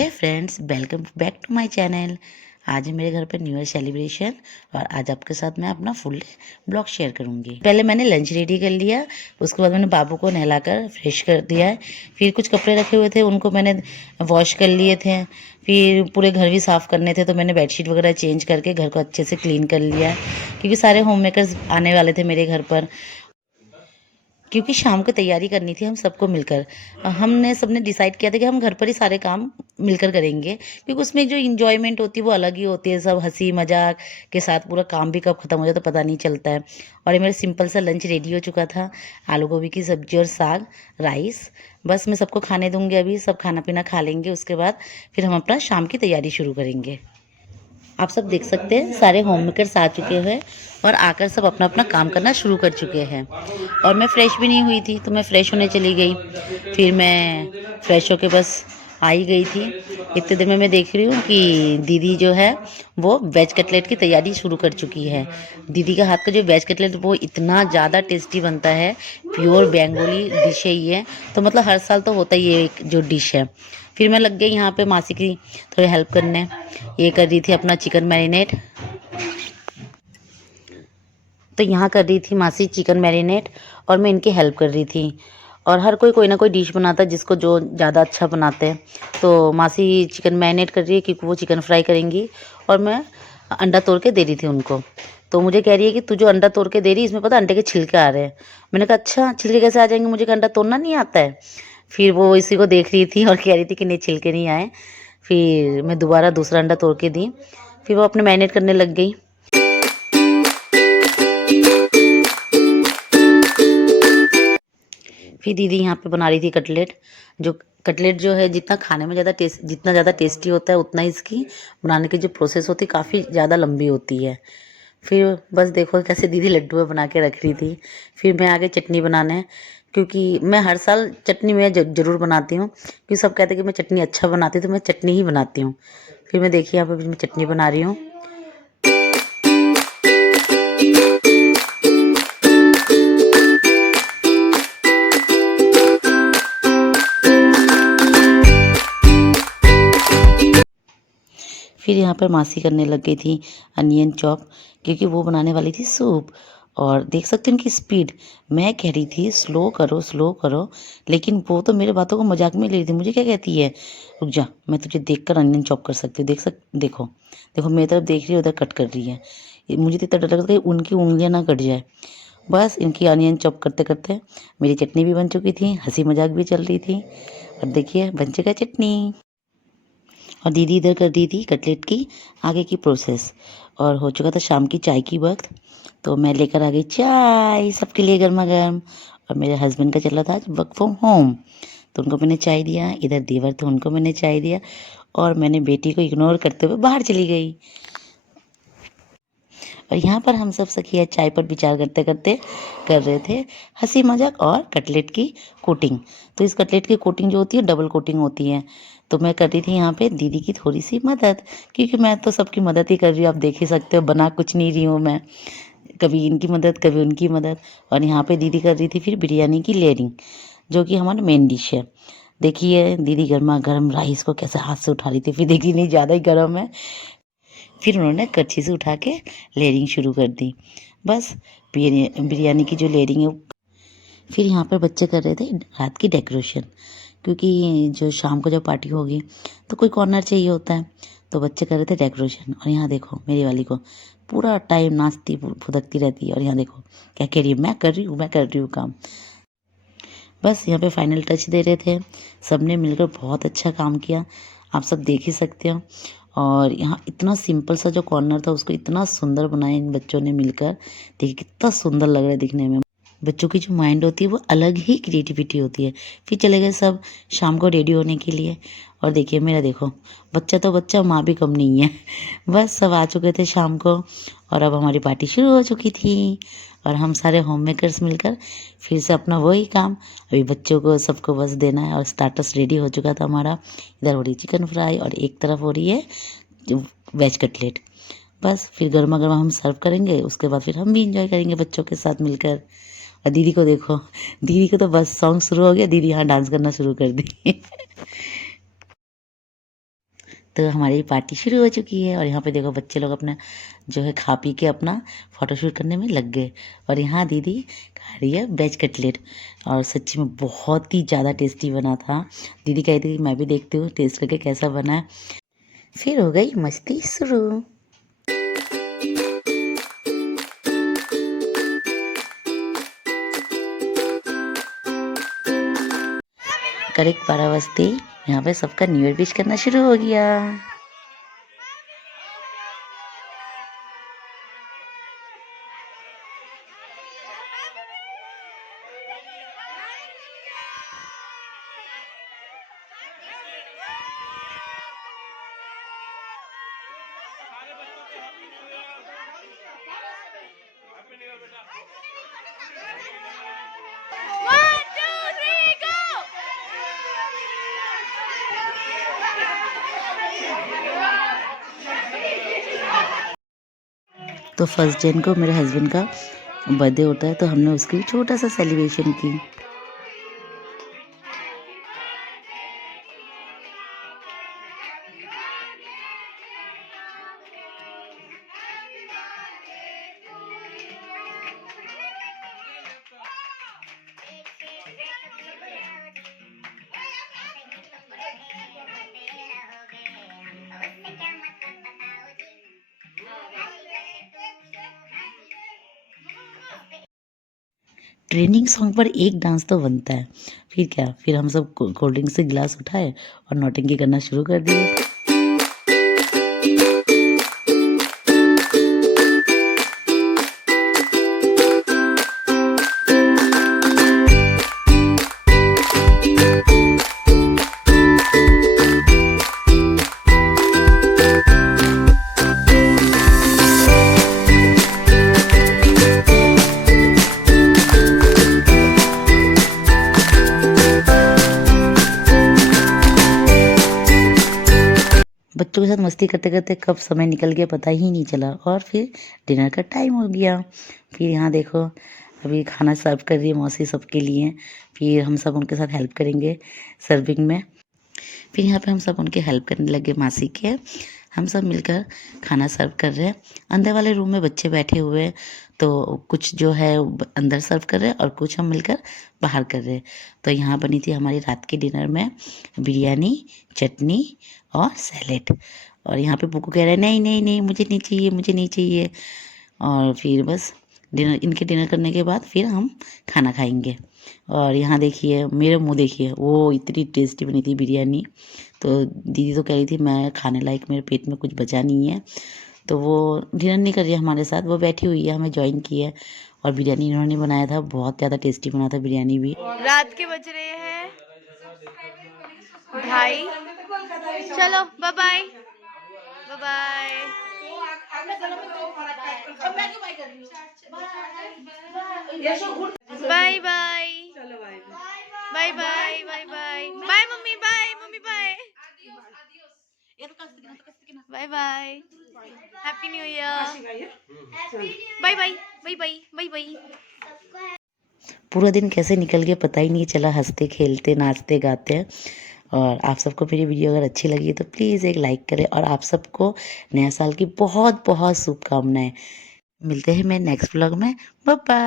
Hey friends, welcome back to my channel. आज है मेरे घर पर न्यू ईयर सेलिब्रेशन और आज आपके साथ मैं अपना फुल ब्लॉग शेयर करूंगी। पहले मैंने लंच रेडी कर लिया, उसके बाद मैंने बाबू को नहलाकर फ्रेश कर दिया है। फिर कुछ कपड़े रखे हुए थे उनको मैंने वॉश कर लिए थे। फिर पूरे घर भी साफ़ करने थे तो मैंने बेडशीट वगैरह चेंज करके घर को अच्छे से क्लीन कर लिया है, क्योंकि सारे होम मेकर्स आने वाले थे मेरे घर पर। क्योंकि शाम को तैयारी करनी थी हम सबको मिलकर। हमने सबने डिसाइड किया था कि हम घर पर ही सारे काम मिलकर करेंगे, क्योंकि उसमें जो इंजॉयमेंट होती है वो अलग ही होती है। सब हंसी मजाक के साथ पूरा काम भी कब ख़त्म हो जाता पता नहीं चलता है। और ये मेरा सिंपल सा लंच रेडी हो चुका था, आलू गोभी की सब्ज़ी और साग, राइस। बस मैं सबको खाने दूंगी, अभी सब खाना पीना खा लेंगे, उसके बाद फिर हम अपना शाम की तैयारी शुरू करेंगे। आप सब देख सकते हैं सारे होम मेकर्स आ चुके हैं और आकर सब अपना अपना काम करना शुरू कर चुके हैं। और मैं फ़्रेश भी नहीं हुई थी तो मैं फ़्रेश होने चली गई। फिर मैं फ़्रेश होके बस आ ही गई थी। इतने देर में मैं देख रही हूँ कि दीदी जो है वो वेज कटलेट की तैयारी शुरू कर चुकी है। दीदी का हाथ का जो वेज कटलेट वो इतना ज़्यादा टेस्टी बनता है। प्योर बेंगोली डिश है ये, तो मतलब हर साल तो होता ही है एक जो डिश है। फिर मैं लग गई यहाँ पे मासी की थोड़ी हेल्प करने। ये कर रही थी अपना चिकन मैरिनेट, तो यहाँ कर रही थी मासी चिकन मैरिनेट और मैं इनकी हेल्प कर रही थी। और हर कोई ना कोई डिश बनाता है जिसको जो ज़्यादा अच्छा बनाते हैं। तो मासी चिकन मैरिनेट कर रही है क्योंकि वो चिकन फ्राई करेंगी और मैं अंडा तोड़ के दे रही थी उनको। तो मुझे कह रही है कि तू जो अंडा तोड़ के दे रही है इसमें पता अंडे के छिलके आ रहे हैं। मैंने कहा अच्छा, छिलके कैसे आ जाएंगे, मुझे अंडा तोड़ना नहीं आता है। फिर वो इसी को देख रही थी और कह रही थी कि नहीं छिलके नहीं आए। फिर मैं दोबारा दूसरा अंडा तोड़ के दी। फिर वो अपने मैरिनेट करने लग गई। फिर दीदी यहाँ पे बना रही थी कटलेट। जो कटलेट जो है जितना खाने में जितना ज़्यादा टेस्टी होता है उतना इसकी बनाने की जो प्रोसेस होती है काफ़ी ज़्यादा लंबी होती है। फिर बस देखो कैसे दीदी लड्डू बना के रख रही थी। फिर मैं आगे चटनी बनाने, क्योंकि मैं हर साल चटनी में ज़रूर बनाती हूँ, क्योंकि सब कहते हैं कि मैं चटनी अच्छा बनाती हूँ, तो मैं चटनी ही बनाती हूँ। फिर मैं देखिए यहाँ पर मैं चटनी बना रही हूँ। फिर यहाँ पर मासी करने लग गई थी अनियन चॉप, क्योंकि वो बनाने वाली थी सूप। और देख सकते हैं उनकी स्पीड। मैं कह रही थी स्लो करो, लेकिन वो तो मेरे बातों को मजाक में ले रही थी। मुझे क्या कहती है, रुक जा मैं तुझे देखकर अनियन चॉप कर सकती हूँ। देखो देखो मेरी तरफ देख रही है, उधर कट कर रही है। मुझे तो इतना डर लगता है कि उनकी उंगलियाँ ना कट जाए। बस इनकी अनियन चॉप करते करते मेरी चटनी भी बन चुकी थी, हंसी मजाक भी चल रही थी। और देखिए बन चुका चटनी। और दीदी इधर कर रही थी कटलेट की आगे की प्रोसेस। और हो चुका था शाम की चाय की वक्त, तो मैं लेकर आ गई चाय सबके लिए गर्मा गर्म। और मेरे हस्बैंड का चल रहा था आज वर्क फ्रॉम होम, तो उनको मैंने चाय दिया। इधर देवर थे उनको मैंने चाय दिया और मैंने बेटी को इग्नोर करते हुए बाहर चली गई। और यहाँ पर हम सब सखिया चाय पर विचार करते करते कर रहे थे हंसी मजाक और कटलेट की कोटिंग। तो इस कटलेट की कोटिंग जो होती है डबल कोटिंग होती है। तो मैं कर रही थी यहाँ पे दीदी की थोड़ी सी मदद, क्योंकि मैं तो सबकी मदद ही कर रही हूँ। आप देख ही सकते हो बना कुछ नहीं रही हूँ मैं, कभी इनकी मदद कभी उनकी मदद। और यहाँ पे दीदी कर रही थी फिर बिरयानी की लेयरिंग, जो कि हमारा मेन डिश है। देखिए दीदी गर्मा गर्म राइस को कैसे हाथ से उठा रही थी, फिर देखी नहीं ज़्यादा ही गर्म है। फिर उन्होंने कच्ची से उठा के लेयरिंग शुरू कर दी। बस बिरयानी की जो लेयरिंग है। फिर यहाँ पर बच्चे कर रहे थे रात की डेकोरेशन, क्योंकि जो शाम को जब पार्टी होगी तो कोई कॉर्नर चाहिए होता है। तो बच्चे कर रहे थे डेकोरेशन। और यहाँ देखो मेरी वाली को पूरा टाइम नाचती फुदकती रहती है। और यहाँ देखो क्या कह रही है, मैं कर रही हूँ काम। बस यहाँ पे फाइनल टच दे रहे थे। सब ने मिलकर बहुत अच्छा काम किया, आप सब देख ही सकते हो। और यहाँ इतना सिंपल सा जो कॉर्नर था उसको इतना सुंदर बनाया इन बच्चों ने मिलकर। देखिए कितना सुंदर लग रहा है दिखने में। बच्चों की जो माइंड होती है वो अलग ही क्रिएटिविटी होती है। फिर चले गए सब शाम को रेडी होने के लिए। और देखिए मेरा देखो बच्चा तो बच्चा, माँ भी कम नहीं है। बस सब आ चुके थे शाम को और अब हमारी पार्टी शुरू हो चुकी थी। और हम सारे होम मेकर्स मिलकर फिर से अपना वही काम, अभी बच्चों को सबको बस देना है। और स्टार्टर्स रेडी हो चुका था हमारा। इधर हो रही चिकन फ्राई और एक तरफ हो रही है जो वेज कटलेट। बस फिर गर्मा गर्मा हम सर्व करेंगे, उसके बाद फिर हम भी इंजॉय करेंगे बच्चों के साथ मिलकर। और दीदी को देखो, दीदी को तो बस सॉन्ग शुरू हो गया, दीदी यहाँ डांस करना शुरू कर दी। तो हमारी पार्टी शुरू हो चुकी है और यहाँ पे देखो बच्चे लोग अपना जो है खा पी के अपना फ़ोटोशूट करने में लग गए। और यहाँ दीदी खा रही है वेज कटलेट और सच्ची में बहुत ही ज़्यादा टेस्टी बना था। दीदी कह रही थी कि मैं भी देखती हूँ टेस्ट करके कैसा बना है। फिर हो गई मस्ती शुरू। करेक्ट 12 बजते ही यहाँ पे सबका न्यू ईयर विश करना शुरू हो गया। तो फर्स्ट जन को मेरे हस्बैंड का बर्थडे होता है तो हमने उसकी छोटा सा सेलिब्रेशन की। ट्रेंडिंग सॉन्ग पर एक डांस तो बनता है। फिर क्या, फिर हम सब कोल्ड ड्रिंक से गिलास उठाए और नौटंकी करना शुरू कर दिए। बच्चों के साथ मस्ती करते करते कब समय निकल गया पता ही नहीं चला और फिर डिनर का टाइम हो गया। फिर यहाँ देखो अभी खाना सर्व कर रही है मौसी सबके लिए। फिर हम सब उनके साथ हेल्प करेंगे सर्विंग में। फिर यहाँ पे हम सब उनके हेल्प करने लगे मासी के। हम सब मिलकर खाना सर्व कर रहे हैं। अंदर वाले रूम में बच्चे बैठे हुए हैं तो कुछ जो है अंदर सर्व कर रहे हैं और कुछ हम मिलकर बाहर कर रहे हैं। तो यहाँ बनी थी हमारी रात के डिनर में बिरयानी, चटनी और सैलेड। और यहाँ पे बुकू कह रहे हैं नहीं नहीं नहीं मुझे नहीं चाहिए, मुझे नहीं चाहिए। और फिर बस इनके डिनर करने के बाद फिर हम खाना खाएंगे। और यहाँ देखिए मेरे मुंह देखिए, वो इतनी टेस्टी बनी थी बिरयानी। तो दीदी तो कह रही थी मैं खाने लायक मेरे पेट में कुछ बचा नहीं है। तो वो डिनर नहीं कर रही है हमारे साथ, वो बैठी हुई है, हमें ज्वाइन की है। और बिरयानी इन्होंने बनाया था, बहुत ज़्यादा टेस्टी बना था बिरयानी भी। रात के बज रहे हैं 2:30। चलो bye bye bye bye bye bye bye bye bye bye bye mummy, bye mummy, bye bye bye happy new year, bye bye bye bye bye bye. पूरा दिन कैसे निकल गया पता ही नहीं चला, हंसते खेलते नाचते गाते। और आप सबको मेरी वीडियो अगर अच्छी लगी तो प्लीज़ एक लाइक करें और आप सबको नया साल की बहुत बहुत शुभकामनाएं। मिलते हैं मैं नेक्स्ट व्लॉग में। Bye bye.